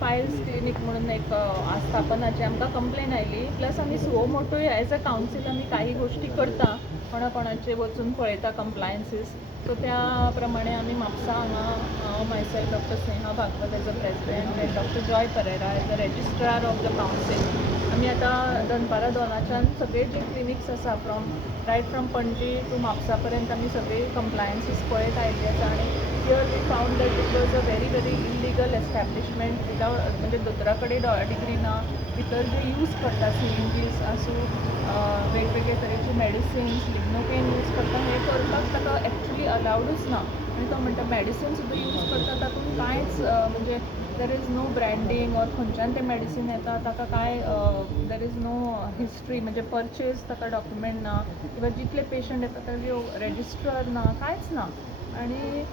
Piles clinic म्हणून एक स्थापनाची आमकां कंप्लेन आयली. प्लस आमी सुओ मोटोय एज अ कावन्सील आमी काही गोश्टी करता, कोणाचे वचून पळयता कंप्लायन्सीस. सो त्या प्रमाणे आमी म्हापसा हांगा myself doctor Sneha Bhagwat as a president and doctor Joy Pereira as a registrar of the council. आमी आतां दनपारा दोनाच्यान सगळे जे क्लिनिक्स आसा right from Panaji to Mapusa पर्यंत आमी सगळे कंप्लायन्सीस पळयत आयिल्ली आसा. आनी here we found that it was a very very illegal establishment without, म्हणजे दोतोरा कडेन डिग्री ना, भितर जे यूज करता सिरिंजीस आसूं, वेगवेगळे तरेचे मेडिसिन्स, लिग्नोकेन यूज करता, हे करपाक ताका एक्चुली अलावडूच ना. आनी तो म्हणटा मेडिसीन सुद्दां यूज करता तातूंत कांयच म्हणजे there is no branding or खंयच्यान तें मेडिसीन येता ताका काय देर इज नो हिस्ट्री, म्हणजे परचेज ताका डॉक्युमेंट ना, किंवां जितले पेशंट येता ताज्यो रजिस्टर ना, कांयच ना. आनी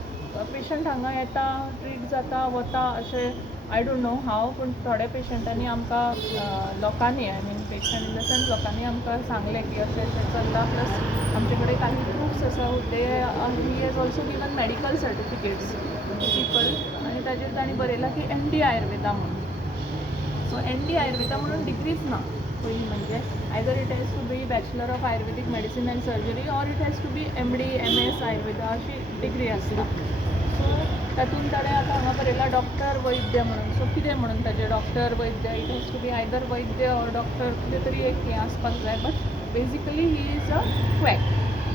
पेशंट हांगा येता, ट्रीट जाता, वता अशें आय डोंट नो हाव, पूण थोड्या पेशंटांनी आमकां लोकांनी, I mean patient in the sense लोकांनी आमकां सांगलें की अशें अशें चल्लां. प्लस आमचे कडेन काही प्रूफ्स आसा, he has also given medical certificates people. आनी ताजेर तांणी बरयलां की MD आयुर्वेदा म्हणून. सो MD आयुर्वेदा म्हणून डिग्रीच ना पयलीं, म्हणजे either it has to be bachelor of ayurvedic medicine and surgery or it has to be MD MS Ayurveda अशी डिग्री आसता. सो तातूंत ताणें आतां हांगा बरयलां डॉक्टर वैद्य म्हणून. सो कितें म्हणून ताजें डॉक्टर वैद्य, it has to be either वैद्य ऑर डॉक्टर, कितें तरी एक हें आसपाक जाय. But basically he is a quack.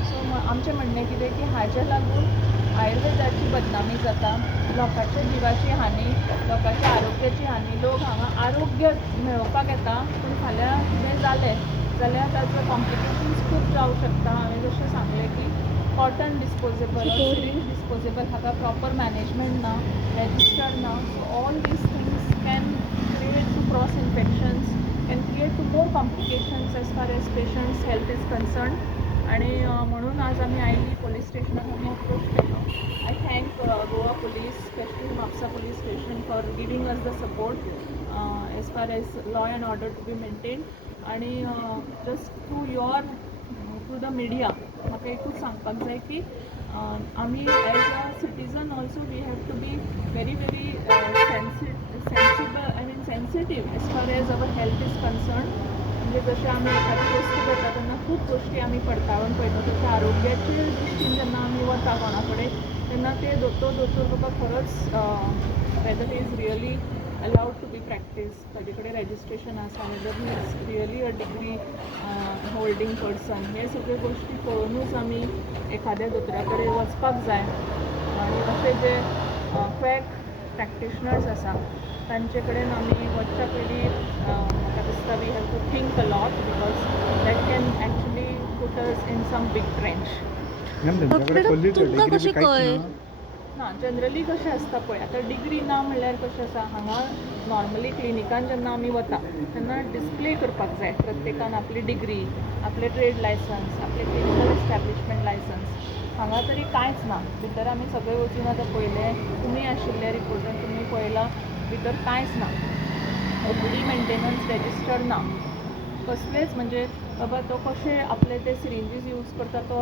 So आमचें म्हणणें कितें की हाचे लागून आयुर्वेदाची बदनामी जाता, लोकांच्या जिवाची हानी, लोकांच्या आरोग्याची हानी. लोक हांगा आरोग्य मेळोवपाक येता, पूण फाल्यां कितें जालें जाल्यार ताचो कॉम्प्लिकेशन्स खूब जावंक शकता. हांवें जशें सांगलें की कॉटन डिस्पोजेबल, सिरिंज डिस्पोजेबल हाका प्रॉपर मॅनेजमेंट ना, रजिस्टर ना. So all these things can create to cross infections, can create to more complications as far as patients health is concern. आणि म्हणून आज आमी आयिल्ली पोलीस स्टेशनाक आमी अप्रोच केलो. I thank Goa police, specially Mapusa police station, for giving us the support as far as law and order to be maintain. आणि just through your through the media म्हाका एकूच सांगपाक जाय की आमी as a citizen also we have to be very very sensible, I mean sensitive as far as our health is concern. म्हणजे जशें आमी एखादी गोष्ट करता तेन्ना खूब गोश्टी आमी पडताळून पळयता. तशें आरोग्याचे दृश्टीन जेन्ना आमी वता कोणा कडेन तेन्ना ते दोतोर तुका खरोच whether is really allowed to be practiced, ताजे कडेन रजिस्ट्रेशन आसा, whether he is really a degree holding person, हे सगळे गोश्टी पळोवनूच आमी एखाद्या दोतोरा कडेन वचपाक जाय. आनी अशे जे क्वॅक प्रॅक्टिशनर्स आसा तांचे कडेन आमी वचच्या पयलीं म्हाका दिसता we have to think a lot, because that can actually put us in some big trench. तुमकां कशें कळ्ळें? ना, जनरली कशें आसता पळय, आतां डिग्री ना म्हणल्यार कशें आसा, हांगा नॉर्मली क्लिनिकान जेन्ना आमी वता तेन्ना डिस्प्ले करपाक जाय प्रत्येकान आपली डिग्री, आपले ट्रेड लायसन्स, आपले क्लिनिकल एस्टॅब्लिशमेंट लायसन्स. हांगा तरी कांयच ना. भितर आमी सगळे वचून आतां पळयलें, तुमी आशिल्ले रिपोर्टान तुमी पळयलां, भितर कांयच ना. OPD मेंटेनन्स रजिस्टर ना कसलेच. म्हणजे बाबा तो कशें आपले ते सिरिंजीस यूज करता, तो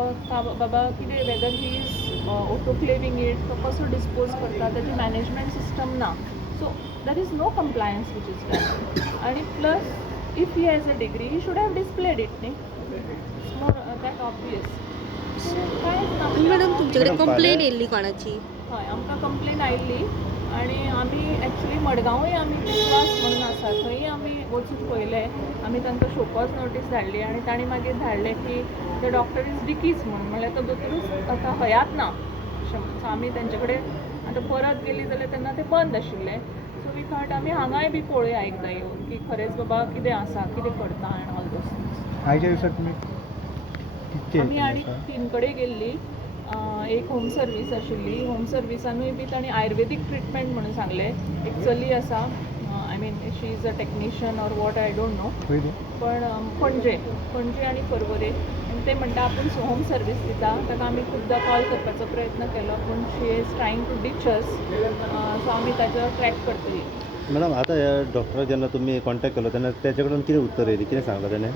बाबा कितें whether he is autoclaving it, तो कसो डिस्पोज करता, ताची मॅनेजमेंट सिस्टम ना. So there is no compliance which is done. आनी plus if he has a degree he should have displayed it न्ही, इट्स मोर दॅट ऑब्वियस. सो कांयच ना. मॅडम तुमचे कडेन कंप्लेन येयल्ली कोणाची? हय, आमकां कंप्लेन आयिल्ली. आनी आमी एक्चुली मडगांवूय आमी विश्वास म्हणून आसा, थंय आमी वचून पळयलें. आमी तांकां शोकॉज नोटीस धाडली आनी तांणी मागीर धाडलें की द डॉक्टर इज डिकीज म्हणून. म्हणल्यार तो दोतोरूच आतां हयात ना अशें म्हणून. सो आमी तेंचे कडेन आतां परत गेलीं जाल्यार तेन्ना तें बंद आशिल्लें. सो वी थॉट आमी हांगाय बी पळोवया एकदां येवन की खरेंच बाबा कितें आसा, कितें करता एंड ऑल दोस थिंग्स. आयच्या दिसाक तुमी आमी आनी 3 कडेन गेल्लीं. एक होम सर्वीस आशिल्ली. होम सर्विसानूय बी तांणी आयुर्वेदीक ट्रिटमेंट म्हणून सांगलें. एक चली आसा, I mean she is a technician or what I don't know, पण पणजे आनी पर्वरे. आनी ते म्हणटा आपूण होम सर्वीस दिता. ताका आमी खुबदां कॉल करपाचो प्रयत्न केलो, पूण she is trying to ditch us. So आमी ताचो ट्रॅक करतलीं. मॅडम आता ह्या डॉक्टराक जेन्ना तुमी कॉन्टॅक्ट केलो तेन्ना तेजे कडून कितें उत्तर येयली, कितें सांगलां तेणें?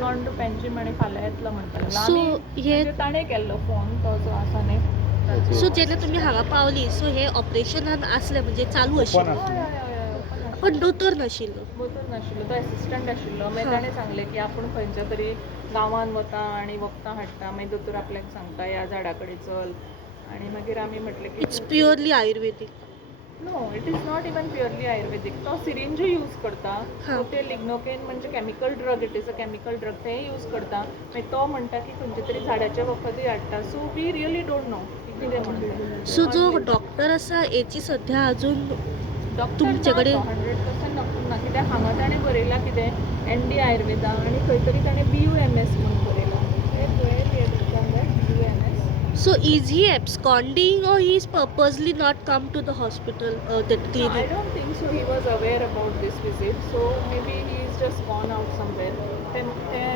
गॉन टू पेंजीम आनी फाल्यां येतलो म्हणटालो. आमी ताणें केल्लो फोन, तो जो आसा न्ही दिवसांनी. सो जेन्ना तुम्ही हांगा पावली सो हे ऑपरेशनान आसलें म्हणजे चालू आशिल्लें हय, हय, हय, open आशिल्लें. पण दोतोर नाशिल्लो. बोतूर नाशिल्लो तो एसिस्टंट आशिल्लो मागीर हा. ताणें सांगलें की आपूण खंयच्या तरी गांवान वता आनी वखदां हाडटा मागीर दोतोर आपल्याक सांगता ह्या झाडा कडेन चल आनी मागीर आमी म्हटलें की it's purely ayurvedic. No it is not even purely ayurvedic तो सिरिंज यूज करता हा. सो ते लिग्नोकेन म्हणजे chemical drug it is a chemical drug ते यूज करता मागीर तो म्हणटा की खंयचे तरी झाडाचे वखदूय हाडटा so we really don't know कितें म्हणून सो जो डॉक्टर आसा हेची सध्या अजून तुमचे कडेन 100% ना कित्याक हांगा ताणें बरयलां कितें ND आयुर्वेदा आनी खंय तरी ताणें BUMS म्हणून बरयलां BUMS. So is he absconding or he is purposely not come to the hospital, that No, I clinic? don't think so. He was aware about this visit, so maybe he is just gone out somewhere. ते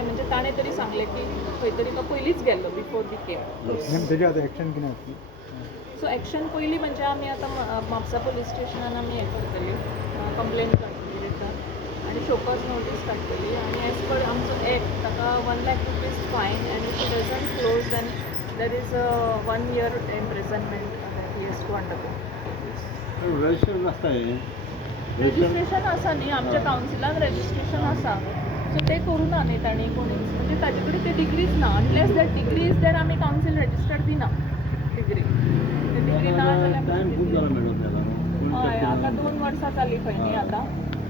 म्हणजे ताणें तरी सांगलें की खंय तरी तो पयलींच गेल्लो बिफोर दी केम. मॅम तेजी आतां एक्शन कितें आसली? सो एक्शन पयलीं म्हणजे आमी आतां म्हापसा पुलीस स्टेशनान आमी हें करतली कंप्लेन काडटली रिटर्न आनी शोकॉज नोटीस काडटली आनी एज पर आमचो एक्ट ताका 1 लाख रुपीज फायन आनी if it doesn't close then there is 1 year imprisonment he has to undergo. Register नासता हें रजिस्ट्रेशन आसा न्ही आमच्या कावन्सिलान रजिस्ट्रेशन आसा सो ते करूना न्ही तांणी कोणीच म्हणजे ताजे कडेन ते डिग्रीज ना unless that degree is there आमी कावन्सील रजिस्टर्ड दिना डिग्री डिग्री ना जाल्यार हय आतां 2 वर्सां जालीं खंय न्ही आतां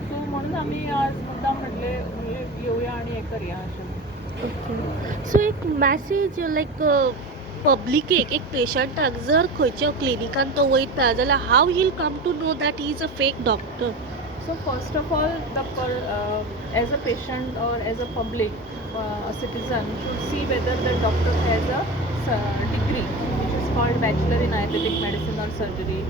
सो म्हणून आमी आज मुद्दाम म्हटलें येवया आनी हें करया अशें. सो एक मॅसेज लायक पब्लिकेक एक पेशंटाक जर खंयच्या क्लिनिकान तो वयता जाल्यार how he'll come to know that he is a fake doctor. So first of all, as a patient or as a public, a citizen should see whether the doctor has a degree, which is called Bachelor in Ayurvedic Medicine or Surgery,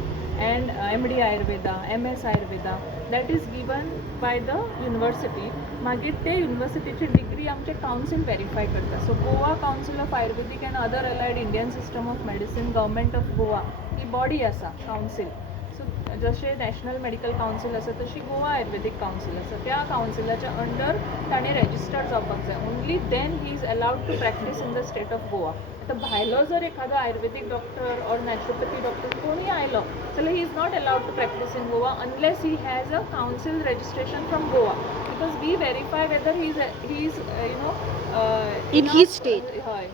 and MD Ayurveda, MS Ayurveda, that is given by the university. मागीर ते युनिवर्सिटीची degree आमचे council verify करता. So Goa council of Ayurvedic and other allied Indian system of medicine government of Goa he body आसा council. So जशें national medical council आसा तशी गोवा आयुर्वेदीक council आसा त्या कावन्सिलाच्या अंडर ताणें रजिस्टर्ड जावपाक जाय. Only then he is allowed to practise in the state of Goa. आतां भायलो जर एखादो ayurvedic doctor or naturopathy doctor कोणूय आयलो जाल्यार he is not allowed to practise in Goa unless he has a council registration from Goa because we verify whether he is In his state. हय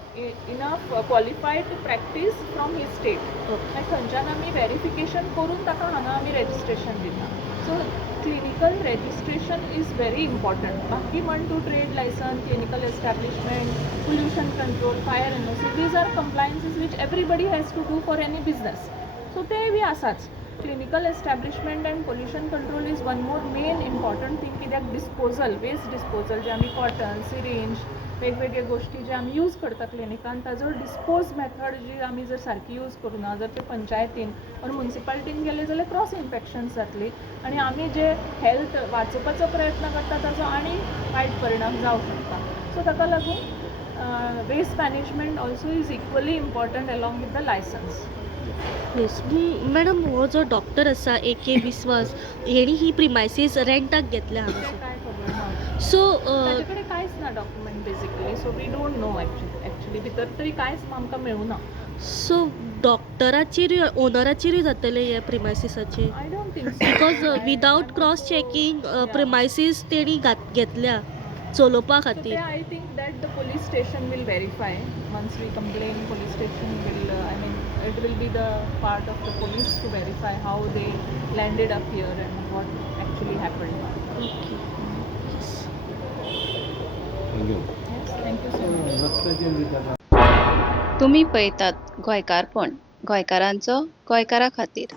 enough qualified to practise from his state. मागीर थंयच्यान आमी verification करून ताका हांगा आमी registration दिता. So clinical registration is very important. बाकी म्हण टू trade licence clinical establishment pollution control fire NOC these are compliances which everybody has to do for any business. सो ते बी आसाच. Clinical establishment and pollution control is one more main important thing कित्याक disposal waste disposal जे आमी cotton syringe वेगवेगळे गोष्टी जे आमी यूज करता क्लिनिकान ताजो डिस्पोज मेथड जी आमी जर सारकी यूज करूना जर ते पंचायतीन ऑर म्युन्सिपालिटीन गेले जाल्यार क्रॉस इन्फेक्शन्स जातली आनी आमी जे हेल्थ वाचोवपाचो प्रयत्न करता ताजो आनी वायट परिणाम जावंक शकता. सो ताका लागून waste management also is equally important along with the licence. Yes madam हो जो डॉक्टर आसा AK विस्वास हेणी ही प्रिमायसीस रेंटाक घेतल्या ते हांगासर. काय खबर ना सो ताजे कडेन कांयच ना document basically so we don't know actually भितर तरी कांयच आमकां मेळूना. सो डॉक्टराचेर ओनराचेरूय जातले हे प्रिमायसिसाचे I don't think because without cross checking premises तेणी घेतल्या चलोवपा So खातीर. there, I think that the police station will verify. Once we complain, police station will, it will be the part of the police to verify how they landed up here and what actually happened. Yes, thank you so much. तुम्ही पळयतात गोंयकारपण गोंयकारांचो गोंयकारा खातीर.